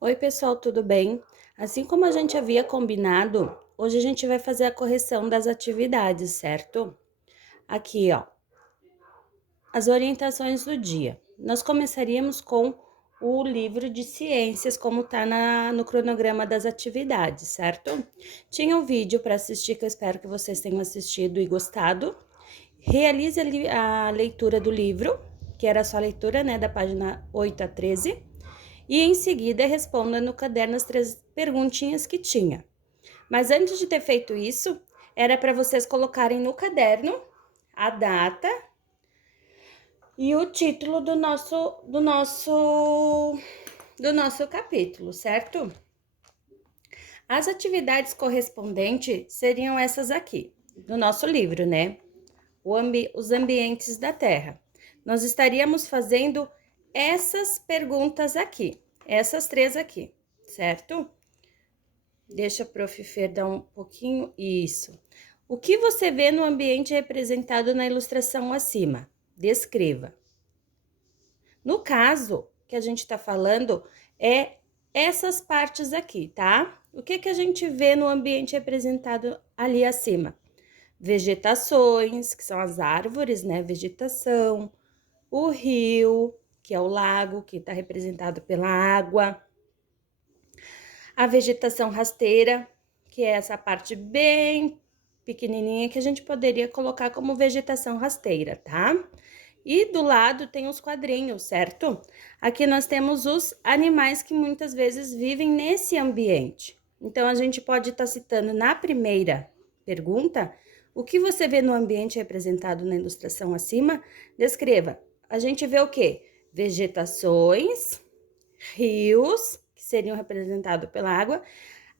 Oi, pessoal, tudo bem? Assim como a gente havia combinado, hoje a gente vai fazer a correção das atividades, certo? Aqui, ó, as orientações do dia. Nós começaríamos com o livro de ciências, como tá no cronograma das atividades, certo? Tinha um vídeo para assistir que eu espero que vocês tenham assistido e gostado. Realize a leitura do livro, que era só a leitura, né, da página 8 a 13. E em seguida responda no caderno as 3 perguntinhas que tinha. Mas antes de ter feito isso, era para vocês colocarem no caderno a data e o título do nosso capítulo, certo? As atividades correspondentes seriam essas aqui, do nosso livro, né? Os ambientes da Terra. Nós estaríamos fazendo essas perguntas aqui, essas 3 aqui, certo? Deixa a Prof. Fer dar um pouquinho. Isso. O que você vê no ambiente representado na ilustração acima? Descreva. No caso que a gente está falando, é essas partes aqui, tá? O que a gente vê no ambiente representado ali acima? Vegetações, que são as árvores, né? Vegetação. O rio, que é o lago, que está representado pela água. A vegetação rasteira, que é essa parte bem pequenininha que a gente poderia colocar como vegetação rasteira, tá? E do lado tem os quadrinhos, certo? Aqui nós temos os animais que muitas vezes vivem nesse ambiente. Então, a gente pode estar citando na primeira pergunta, o que você vê no ambiente representado na ilustração acima? Descreva. A gente vê o quê? Vegetações, rios, que seriam representados pela água,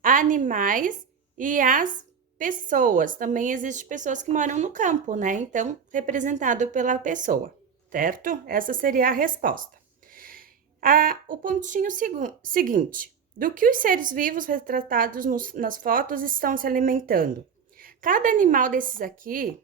animais e as pessoas. Também existem pessoas que moram no campo, né? Então, representado pela pessoa, certo? Essa seria a resposta. O pontinho seguinte: do que os seres vivos retratados nas fotos estão se alimentando? Cada animal desses aqui,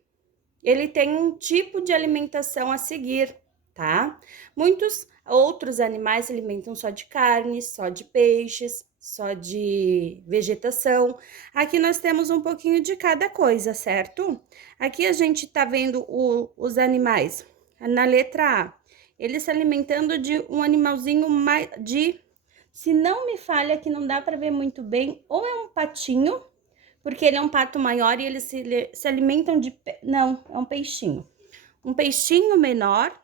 ele tem um tipo de alimentação a seguir, tá? Muitos outros animais se alimentam só de carne, só de peixes, só de vegetação. Aqui nós temos um pouquinho de cada coisa, certo? Aqui a gente tá vendo os animais. Na letra A, eles se alimentando de um animalzinho se não me falha, que não dá para ver muito bem, ou é um patinho, porque ele é um pato maior e eles se alimentam de... Não, é um peixinho. Um peixinho menor.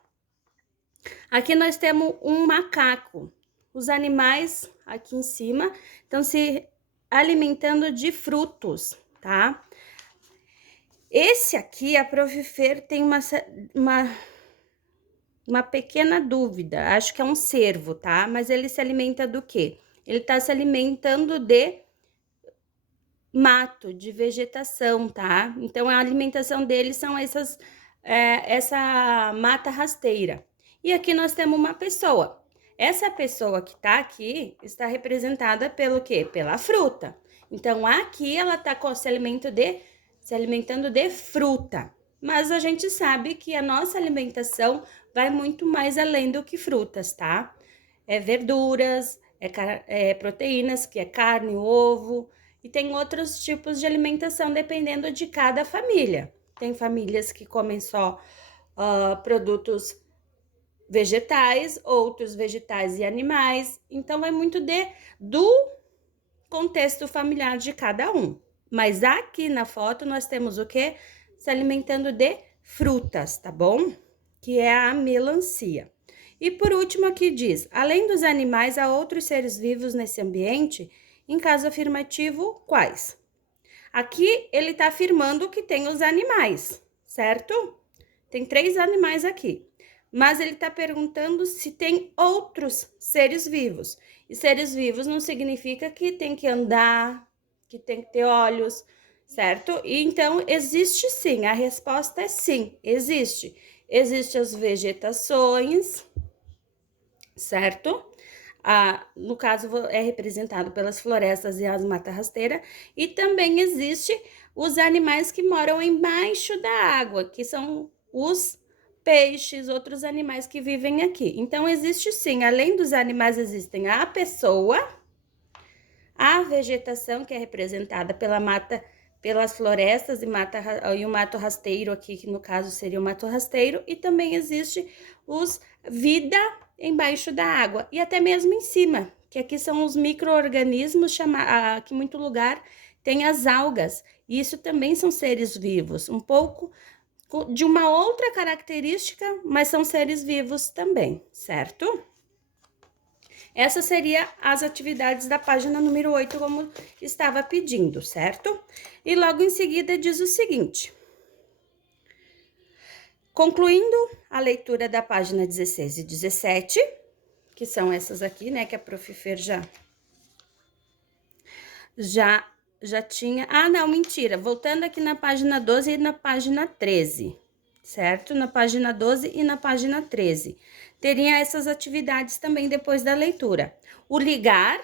Aqui nós temos um macaco. Os animais aqui em cima estão se alimentando de frutos, tá? Esse aqui, a Prof. Fer tem uma pequena dúvida. Acho que é um cervo, tá? Mas ele se alimenta do quê? Ele está se alimentando de mato, de vegetação, tá? Então, a alimentação deles são essa mata rasteira. E aqui nós temos uma pessoa. Essa pessoa que tá aqui está representada pelo quê? Pela fruta. Então, aqui ela tá se alimentando de fruta. Mas a gente sabe que a nossa alimentação vai muito mais além do que frutas, tá? É verduras, é proteínas, que é carne, ovo, e tem outros tipos de alimentação dependendo de cada família. Tem famílias que comem só produtos vegetais, outros vegetais e animais. Então, vai muito do contexto familiar de cada um. Mas aqui na foto nós temos o quê? Se alimentando de frutas, tá bom? Que é a melancia. E por último aqui diz, além dos animais, há outros seres vivos nesse ambiente? Em caso afirmativo, quais? Aqui ele está afirmando que tem os animais, certo? Tem 3 animais aqui. Mas ele está perguntando se tem outros seres vivos. E seres vivos não significa que tem que andar, que tem que ter olhos, certo? E então, existe sim. A resposta é sim, existe. Existem as vegetações, certo? No caso, é representado pelas florestas e as matas rasteiras, e também existe os animais que moram embaixo da água, que são os peixes, outros animais que vivem aqui. Então, existe sim, além dos animais, existem a pessoa, A vegetação, que é representada pela mata, pelas florestas e o mato rasteiro aqui, que no caso seria o mato rasteiro, e também existe vida embaixo da água e até mesmo em cima, que aqui são os micro-organismos, que em muito lugar tem as algas, e isso também são seres vivos, um pouco de uma outra característica, mas são seres vivos também, certo? Essas seriam as atividades da página número 8, como estava pedindo, certo? E logo em seguida diz o seguinte: concluindo a leitura da página 16 e 17, que são essas aqui, né, que a Prof. Fer já tinha. Ah, não, mentira. Voltando aqui na página 12 e na página 13, certo? Na página 12 e na página 13. Teria essas atividades também depois da leitura. O ligar,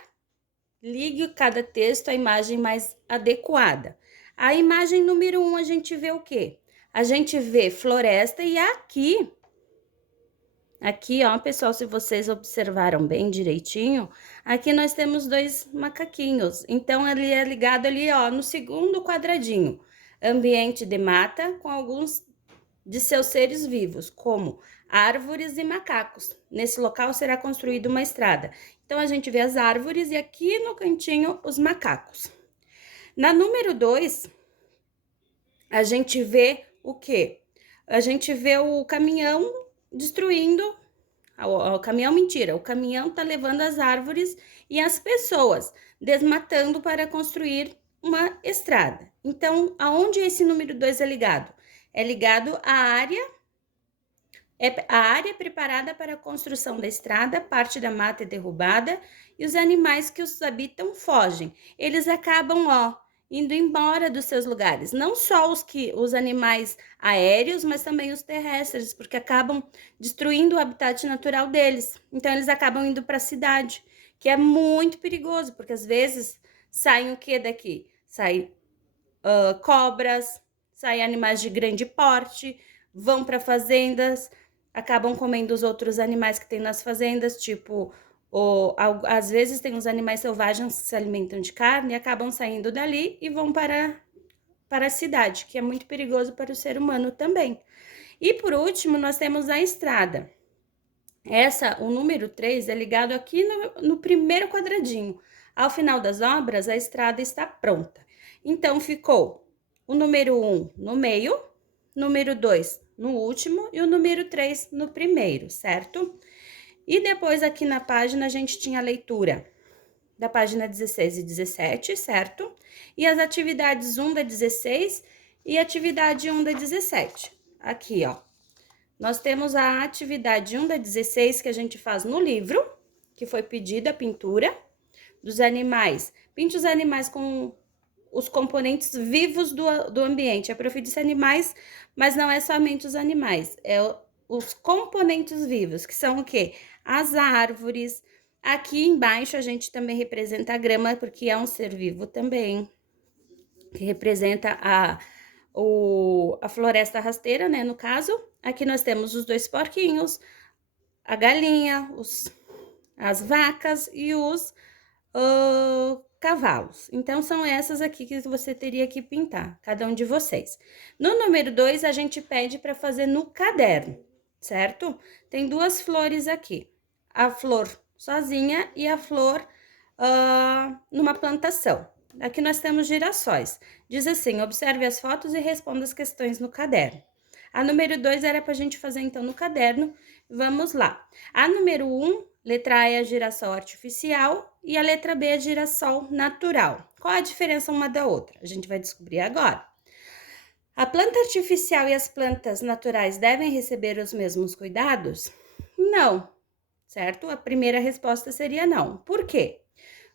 ligue cada texto à imagem mais adequada. A imagem número 1, a gente vê o quê? A gente vê floresta e aqui, ó, pessoal, se vocês observaram bem direitinho, aqui nós temos dois macaquinhos. Então, ele é ligado ali, ó, no segundo quadradinho. Ambiente de mata com alguns de seus seres vivos, como árvores e macacos. Nesse local será construída uma estrada. Então, a gente vê as árvores e aqui no cantinho os macacos. Na número 2, a gente vê o quê? A gente vê o caminhão destruindo. O caminhão, mentira, o caminhão tá levando as árvores e as pessoas desmatando para construir uma estrada. Então, aonde esse número 2 é ligado? É ligado à área, a área preparada para a construção da estrada, parte da mata é derrubada e os animais que os habitam fogem. Eles acabam, ó, indo embora dos seus lugares. Não só os animais aéreos, mas também os terrestres, porque acabam destruindo o habitat natural deles. Então, eles acabam indo para a cidade, que é muito perigoso, porque às vezes saem o que daqui? Saem cobras, saem animais de grande porte, vão para fazendas, acabam comendo os outros animais que tem nas fazendas, tipo, às vezes tem os animais selvagens que se alimentam de carne e acabam saindo dali e vão para a cidade, que é muito perigoso para o ser humano também. E por último, nós temos a estrada. O número 3 é ligado aqui no primeiro quadradinho. Ao final das obras, a estrada está pronta. Então, ficou o número 1 no meio, número 2 no último e o número 3 no primeiro, certo? E depois aqui na página a gente tinha a leitura da página 16 e 17, certo? E as atividades 1 da 16 e atividade 1 da 17. Aqui, ó. Nós temos a atividade 1 da 16 que a gente faz no livro, que foi pedida a pintura dos animais. Pinte os animais com os componentes vivos do ambiente. A Prof disse animais, mas não é somente os animais, é os componentes vivos, que são o quê? As árvores. Aqui embaixo a gente também representa a grama, porque é um ser vivo também, que representa a floresta rasteira, né, no caso. Aqui nós temos os dois porquinhos, a galinha, as vacas e os cavalos. Então, são essas aqui que você teria que pintar, cada um de vocês. No número 2, a gente pede para fazer no caderno, certo? Tem duas flores aqui, a flor sozinha e a flor numa plantação. Aqui nós temos girassóis. Diz assim, observe as fotos e responda as questões no caderno. A número 2 era para a gente fazer, então, no caderno. Vamos lá. A número 1, letra A é a girassol artificial e a letra B é a girassol natural. Qual a diferença uma da outra? A gente vai descobrir agora. A planta artificial e as plantas naturais devem receber os mesmos cuidados? Não, certo? A primeira resposta seria não. Por quê?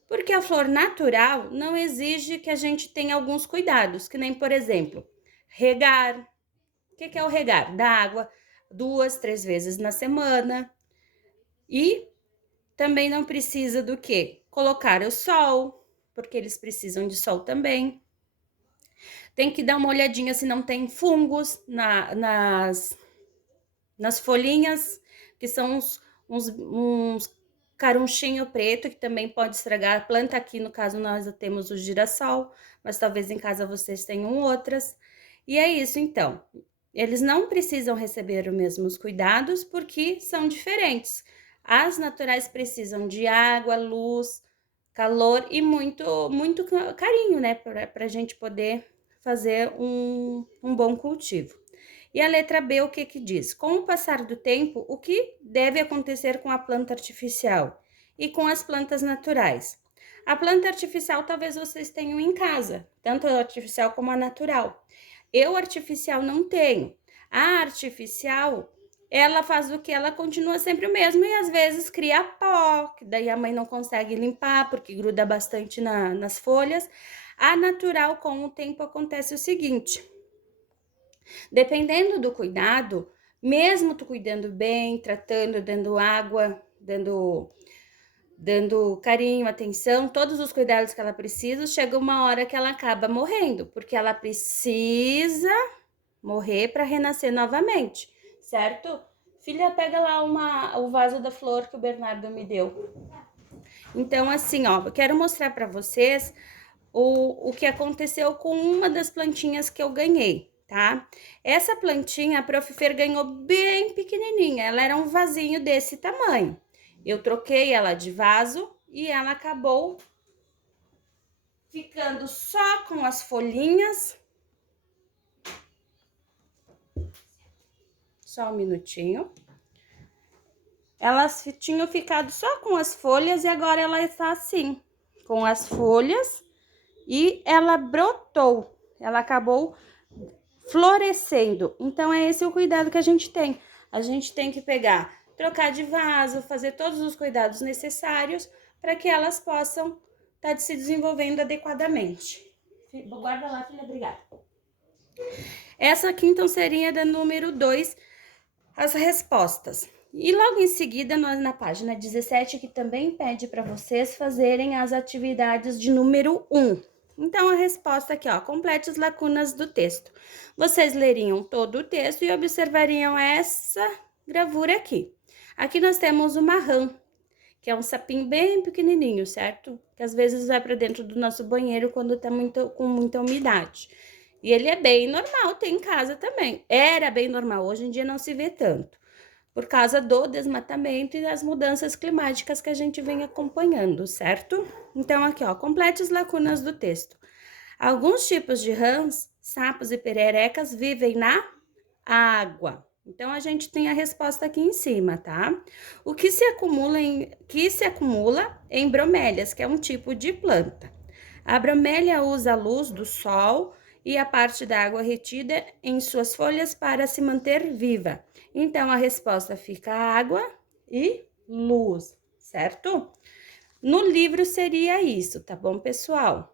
Porque a flor natural não exige que a gente tenha alguns cuidados, que nem, por exemplo, regar. O que é o regar? Dar água 2, 3 vezes na semana. E também não precisa do quê? Colocar o sol, porque eles precisam de sol também. Tem que dar uma olhadinha se não tem fungos nas folhinhas, que são uns carunchinho preto, que também pode estragar a planta. Aqui no caso nós temos o girassol, mas talvez em casa vocês tenham outras. E é isso então. Eles não precisam receber os mesmos cuidados porque são diferentes. As naturais precisam de água, luz, calor e muito carinho, né? Para a gente poder fazer um bom cultivo. E a letra B, o que que diz? Com o passar do tempo, o que deve acontecer com a planta artificial e com as plantas naturais? A planta artificial talvez vocês tenham em casa, tanto a artificial como a natural. Eu artificial não tenho. A artificial, ela faz o que? Ela continua sempre o mesmo e às vezes cria pó, que daí a mãe não consegue limpar porque gruda bastante nas folhas. A natural, com o tempo, acontece o seguinte: dependendo do cuidado, mesmo tu cuidando bem, tratando, dando água, dando carinho, atenção, todos os cuidados que ela precisa, chega uma hora que ela acaba morrendo, porque ela precisa morrer para renascer novamente, certo? Filha, pega lá o vaso da flor que o Bernardo me deu. Então, assim, ó, eu quero mostrar para vocês o que aconteceu com uma das plantinhas que eu ganhei, tá? Essa plantinha, a Prof. Fer ganhou bem pequenininha, ela era um vasinho desse tamanho. Eu troquei ela de vaso e ela acabou ficando só com as folhinhas. Só um minutinho. Elas tinham ficado só com as folhas e agora ela está assim, com as folhas, e ela brotou, ela acabou florescendo. Então é esse o cuidado que a gente tem. A gente tem que pegar, trocar de vaso, fazer todos os cuidados necessários para que elas possam estar se desenvolvendo adequadamente. Guarda lá, filha, obrigada. Essa aqui então seria da número 2, as respostas. E logo em seguida, nós na página 17, que também pede para vocês fazerem as atividades de número 1. Então, a resposta aqui, ó, complete as lacunas do texto. Vocês leriam todo o texto e observariam essa gravura aqui. Aqui nós temos uma rã, que é um sapinho bem pequenininho, certo? Que às vezes vai para dentro do nosso banheiro quando tá com muita umidade. E ele é bem normal, tem em casa também. Era bem normal, hoje em dia não se vê tanto, por causa do desmatamento e das mudanças climáticas que a gente vem acompanhando, certo? Então, aqui, ó, complete as lacunas do texto. Alguns tipos de rãs, sapos e pererecas vivem na água. Então, a gente tem a resposta aqui em cima, tá? O que se acumula em bromélias, que é um tipo de planta. A bromélia usa a luz do sol e a parte da água retida em suas folhas para se manter viva. Então, a resposta fica água e luz, certo? No livro seria isso, tá bom, pessoal?